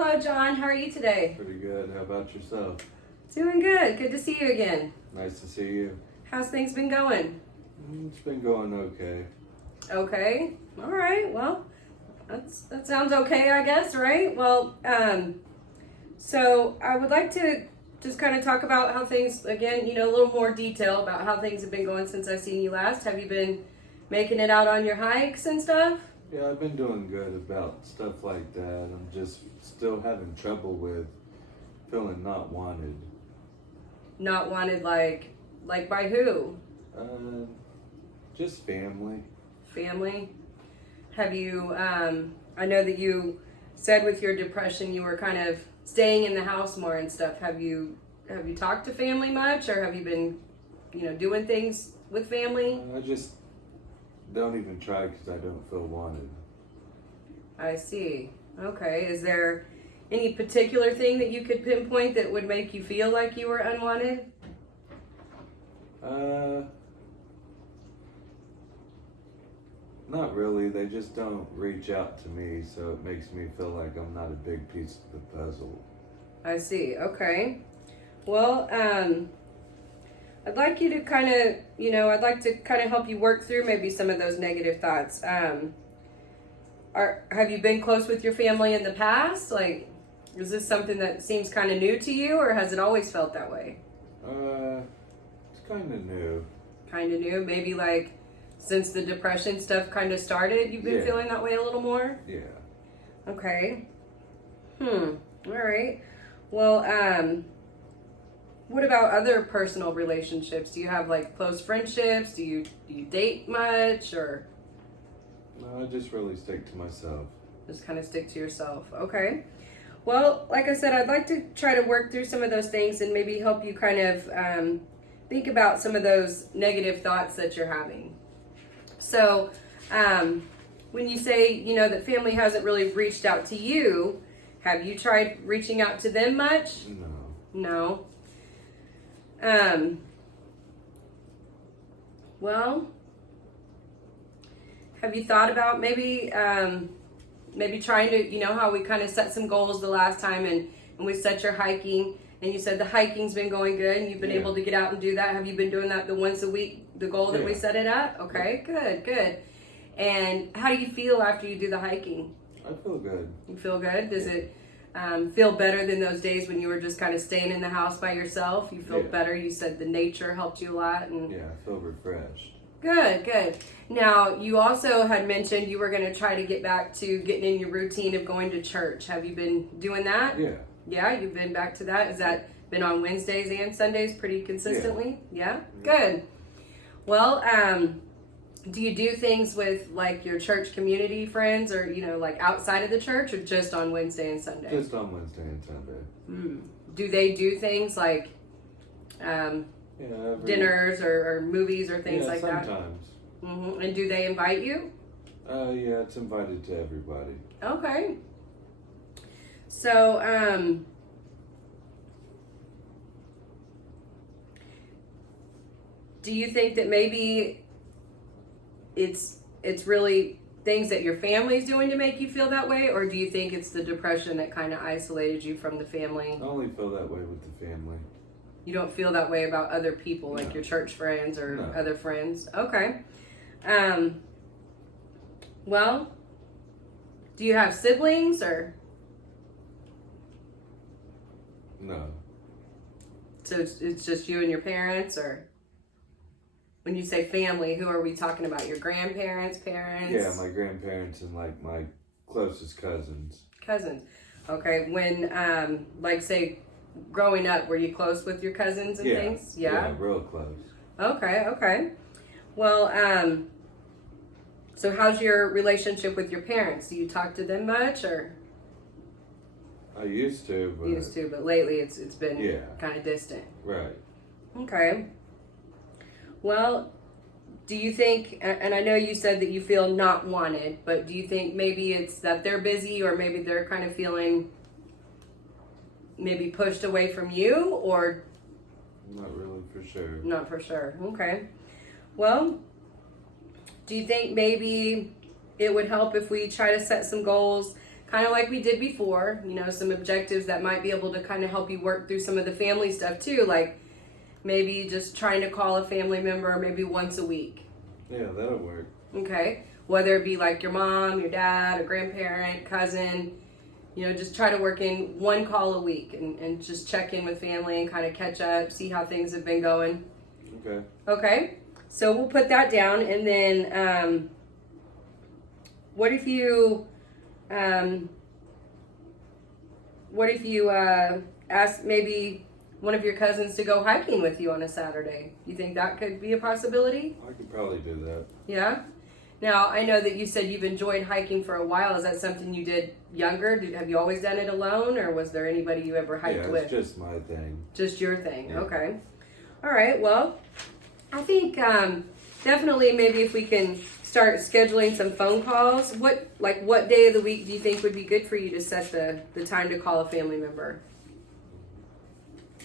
Hello, John. How are you today? Pretty good. How about yourself? Doing good. Good to see you again. Nice to see you. How's things been going? It's been going okay. Okay. All right. Well, that sounds okay, I guess, right? Well, so I would like to just kind of talk about how things, again, a little more detail about how things have been going since I've seen you last. Have you been making it out on your hikes and stuff? Yeah, I've been doing good about stuff like that. I'm just still having trouble with feeling not wanted. Not wanted, like by who? Just family. Family? Have you, I know that you said with your depression you were kind of staying in the house more and stuff. Have you talked to family much, or have you been, doing things with family? I just don't even try because I don't feel wanted. I see. Okay. Is there any particular thing that you could pinpoint that would make you feel like you were unwanted? Not really. They just don't reach out to me, so it makes me feel like I'm not a big piece of the puzzle. I see. Okay. Well, I'd like you to kind of, I'd like to kind of help you work through maybe some of those negative thoughts. Have you been close with your family in the past? Like, is this something that seems kind of new to you, or has it always felt that way? It's kind of new. Kind of new? Maybe like since the depression stuff kind of started, you've been feeling that way a little more? Yeah. Okay. All right. Well, what about other personal relationships? Do you have like close friendships? Do you date much, or? No, I just really stick to myself. Just kind of stick to yourself. Okay. Well, like I said, I'd like to try to work through some of those things and maybe help you kind of think about some of those negative thoughts that you're having. So, when you say, that family hasn't really reached out to you, have you tried reaching out to them much? No. No. Well, have you thought about maybe trying to, how we kind of set some goals the last time and we set your hiking, and you said the hiking's been going good and you've been able to get out and do that. Have you been doing that the once a week, the goal that we set it at? Okay, good. And how do you feel after you do the hiking? I feel good. You feel good? Does it feel better than those days when you were just kind of staying in the house by yourself? You feel better? You said the nature helped you a lot. And yeah, I feel refreshed. Good. Now, you also had mentioned you were going to try to get back to getting in your routine of going to church. Have you been doing that? Yeah. Yeah, you've been back to that? Has that been on Wednesdays and Sundays pretty consistently? Yeah? Good. Well, do you do things with like your church community friends, or, like outside of the church, or just on Wednesday and Sunday? Just on Wednesday and Sunday. Do they do things like dinners or movies or things like that? Sometimes. And do they invite you? Yeah, it's invited to everybody. Okay. So, do you think that maybe it's really things that your family's doing to make you feel that way, or do you think it's the depression that kind of isolated you from the family? I only feel that way with the family. You don't feel that way about other people, like your church friends or other friends? Okay. Well, do you have siblings, or? No. So it's just you and your parents, or? When you say family, who are we talking about? Your grandparents, parents? Yeah, my grandparents and like my closest cousins. Cousins. Okay. When, like say, growing up, were you close with your cousins and things? Yeah, real close. Okay. Well, so how's your relationship with your parents? Do you talk to them much, or? I used to, but lately it's been kind of distant. Right. Okay. Well, do you think, and I know you said that you feel not wanted, but do you think maybe it's that they're busy, or maybe they're kind of feeling maybe pushed away from you, or? Not really for sure. Not for sure. Okay. Well, do you think maybe it would help if we try to set some goals kind of like we did before, some objectives that might be able to kind of help you work through some of the family stuff too, like maybe just trying to call a family member maybe once a week. Yeah, that'll work. Okay. Whether it be like your mom, your dad, a grandparent, cousin, just try to work in one call a week and just check in with family and kind of catch up, see how things have been going. Okay. Okay. So we'll put that down, and then what if you ask maybe one of your cousins to go hiking with you on a Saturday? You think that could be a possibility? I could probably do that. Yeah? Now, I know that you said you've enjoyed hiking for a while. Is that something you did younger? Have you always done it alone, or was there anybody you ever hiked with? Yeah, it's just my thing. Just your thing. Yeah. Okay. All right. Well, I think definitely maybe if we can start scheduling some phone calls. What day of the week do you think would be good for you to set the time to call a family member?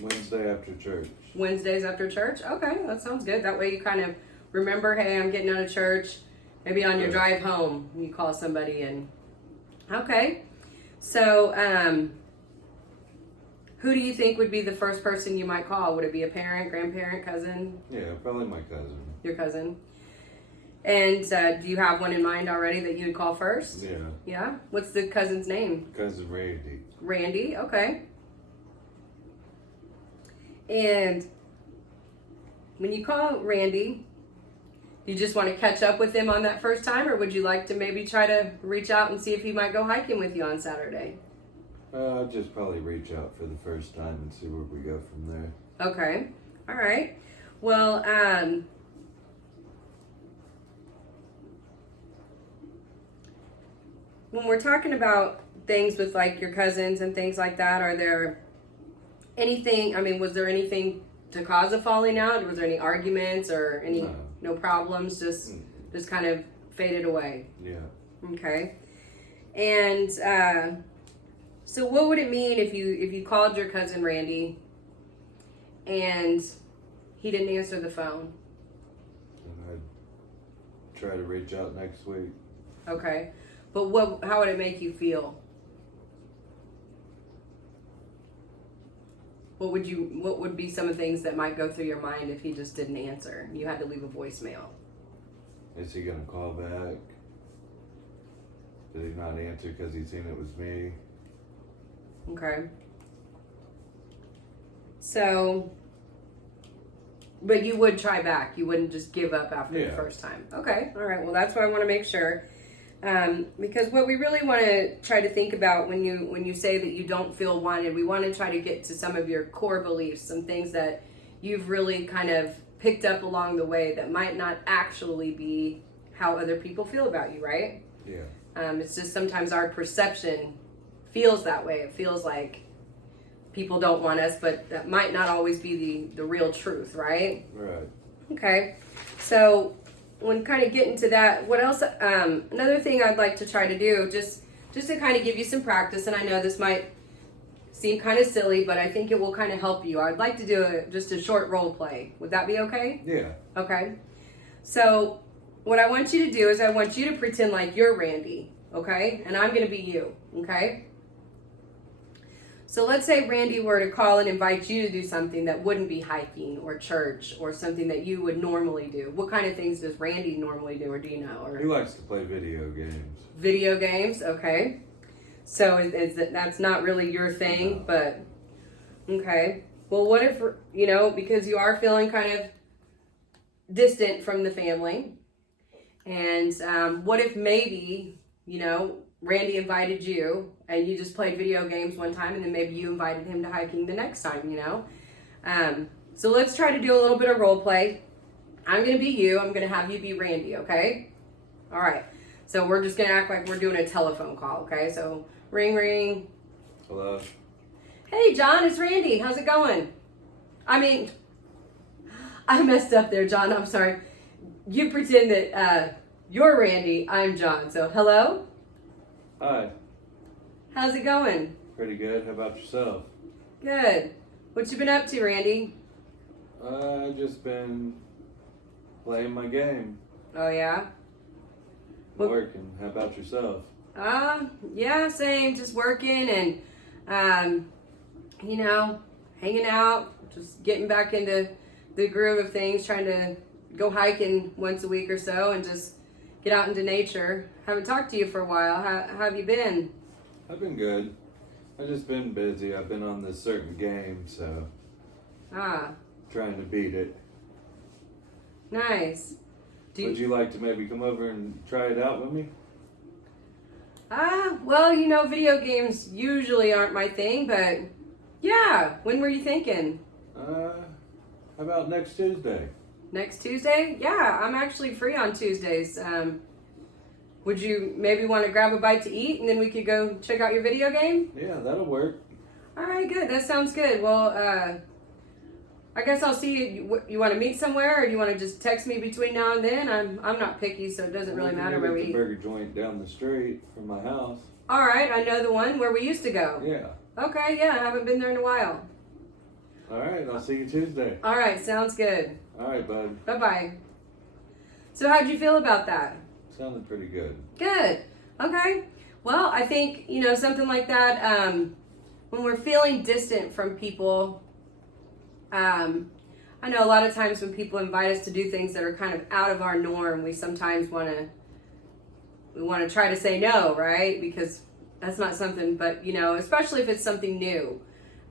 Wednesday after church. Wednesdays after church? Okay, that sounds good. That way you kind of remember, hey, I'm getting out of church. Maybe on your drive home, you call somebody and... Okay. So, who do you think would be the first person you might call? Would it be a parent, grandparent, cousin? Yeah, probably my cousin. Your cousin. And do you have one in mind already that you would call first? Yeah. Yeah? What's the cousin's name? Cousin Randy. Randy, okay. And when you call Randy, you just want to catch up with him on that first time, or would you like to maybe try to reach out and see if he might go hiking with you on Saturday? I'll just probably reach out for the first time and see where we go from there. Okay. All right. Well, when we're talking about things with like your cousins and things like that, are there anything, was there anything to cause a falling out? Was there any arguments or any no problems? Just kind of faded away. Yeah. Okay. And so what would it mean if you called your cousin Randy and he didn't answer the phone? And I'd try to reach out next week. Okay. But how would it make you feel? What would be some of the things that might go through your mind if he just didn't answer? You had to leave a voicemail. Is he gonna call back? Did he not answer because he seen it was me? Okay. So, but you would try back. You wouldn't just give up after the first time. Okay. All right. Well, that's what I want to make sure. Because what we really want to try to think about when you say that you don't feel wanted, we want to try to get to some of your core beliefs, some things that you've really kind of picked up along the way that might not actually be how other people feel about you, right? Yeah. It's just sometimes our perception feels that way. It feels like people don't want us, but that might not always be the real truth, right? Right. Okay. So when kind of getting to that, what else? Another thing I'd like to try to do, just to kind of give you some practice, and I know this might seem kind of silly, but I think it will kind of help you. I'd like to do just a short role play. Would that be okay? Yeah. Okay. So what I want you to do is I want you to pretend like you're Randy, okay? And I'm going to be you, okay? So let's say Randy were to call and invite you to do something that wouldn't be hiking or church or something that you would normally do. What kind of things does Randy normally do, or do you know? Or He likes to play video games. video games, okay. So that's not really your thing, No. but okay. Well, what if, because you are feeling kind of distant from the family, and what if maybe, Randy invited you and you just played video games one time, and then maybe you invited him to hiking the next time, So let's try to do a little bit of role play. I'm going to be you. I'm going to have you be Randy, okay? All right. So we're just going to act like we're doing a telephone call, okay? So ring, ring. Hello? Hey, John, it's Randy. How's it going? I messed up there, John. I'm sorry. You pretend that you're Randy. I'm John. So hello? Hi. How's it going? Pretty good. How about yourself? Good. What you been up to, Randy? I've just been playing my game. Oh, yeah? What- Working. How about yourself? Yeah, same. Just working and, hanging out, just getting back into the groove of things, trying to go hiking once a week or so and just get out into nature. Haven't talked to you for a while. How have you been? I've been good. I've just been busy. I've been on this certain game, so trying to beat it. Nice. Would you like to maybe come over and try it out with me? Well, video games usually aren't my thing, but yeah. When were you thinking? How about next Tuesday? Next Tuesday? Yeah, I'm actually free on Tuesdays. Would you maybe want to grab a bite to eat and then we could go check out your video game? Yeah, that'll work. All right, good. That sounds good. Well, I guess I'll see you. You want to meet somewhere, or do you want to just text me between now and then? I'm not picky, so it doesn't really matter where we eat. eat. The burger joint down the street from my house. All right, I know the one where we used to go. Yeah. Okay, yeah, I haven't been there in a while. All right, I'll see you Tuesday. All right, sounds good. All right, bud. Bye-bye. So how'd you feel about that? Sounded pretty good. Good. Okay. Well, I think, something like that, when we're feeling distant from people, I know a lot of times when people invite us to do things that are kind of out of our norm, we sometimes want to try to say no, right? Because that's not something, but, especially if it's something new.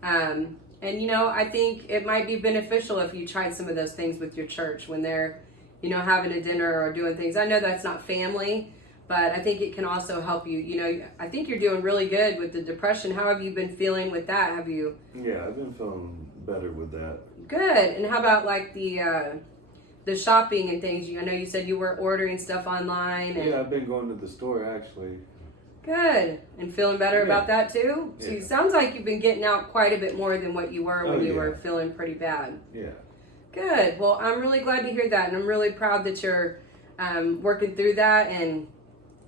And, I think it might be beneficial if you tried some of those things with your church when they're, having a dinner or doing things. I know that's not family, but I think it can also help you. I think you're doing really good with the depression. How have you been feeling with that? Have you? Yeah, I've been feeling better with that. Good. And how about like the shopping and things? I know you said you were ordering stuff online. And... Yeah, I've been going to the store actually. Good. And feeling better about that too? So Yeah. it sounds like you've been getting out quite a bit more than what you were when you were feeling pretty bad. Yeah. Good. Well, I'm really glad to hear that, and I'm really proud that you're working through that, and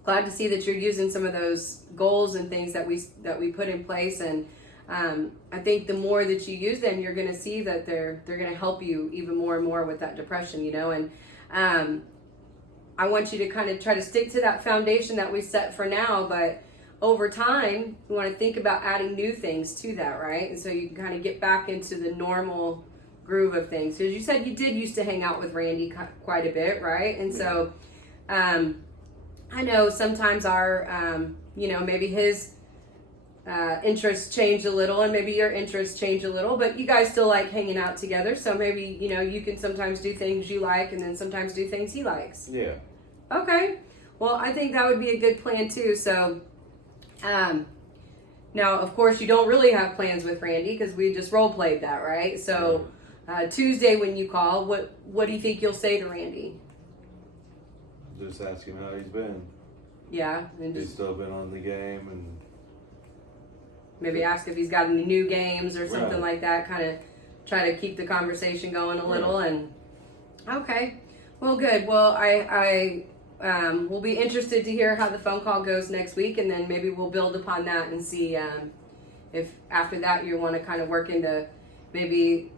glad to see that you're using some of those goals and things that we put in place. And I think the more that you use them, you're going to see that they're going to help you even more and more with that depression. And I want you to kind of try to stick to that foundation that we set for now, but over time, you want to think about adding new things to that, right? And so you can kind of get back into the normal groove of things. Because you said you did used to hang out with Randy quite a bit, right? And so I know sometimes our, maybe his interests change a little, and maybe your interests change a little, but you guys still like hanging out together. So maybe, you can sometimes do things you like and then sometimes do things he likes. Yeah. Okay. Well, I think that would be a good plan too. So, now, of course, you don't really have plans with Randy because we just role played that, right? So, Tuesday when you call, what do you think you'll say to Randy? Just ask him how he's been. Yeah, and He's just still been on the game, and maybe ask if he's got any new games or something Right. like that. Kind of try to keep the conversation going a little. Right. And okay, well, good. Well, I will be interested to hear how the phone call goes next week, and then maybe we'll build upon that and see if after that you want to kind of work into maybe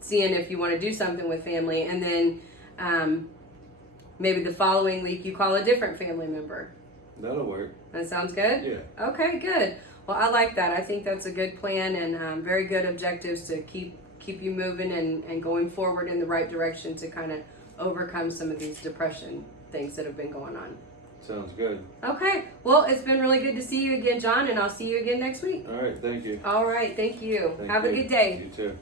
seeing if you want to do something with family, and then maybe the following week you call a different family member. that'll work. That sounds good? Yeah. Okay, good. Well, I like that. I think that's a good plan, and very good objectives to keep you moving and going forward in the right direction to kind of overcome some of these depression things that have been going on. Sounds good. Okay. Well, it's been really good to see you again, John, and I'll see you again next week. All right, thank you. All right. Thank you. Thank Have you. a good day. You too.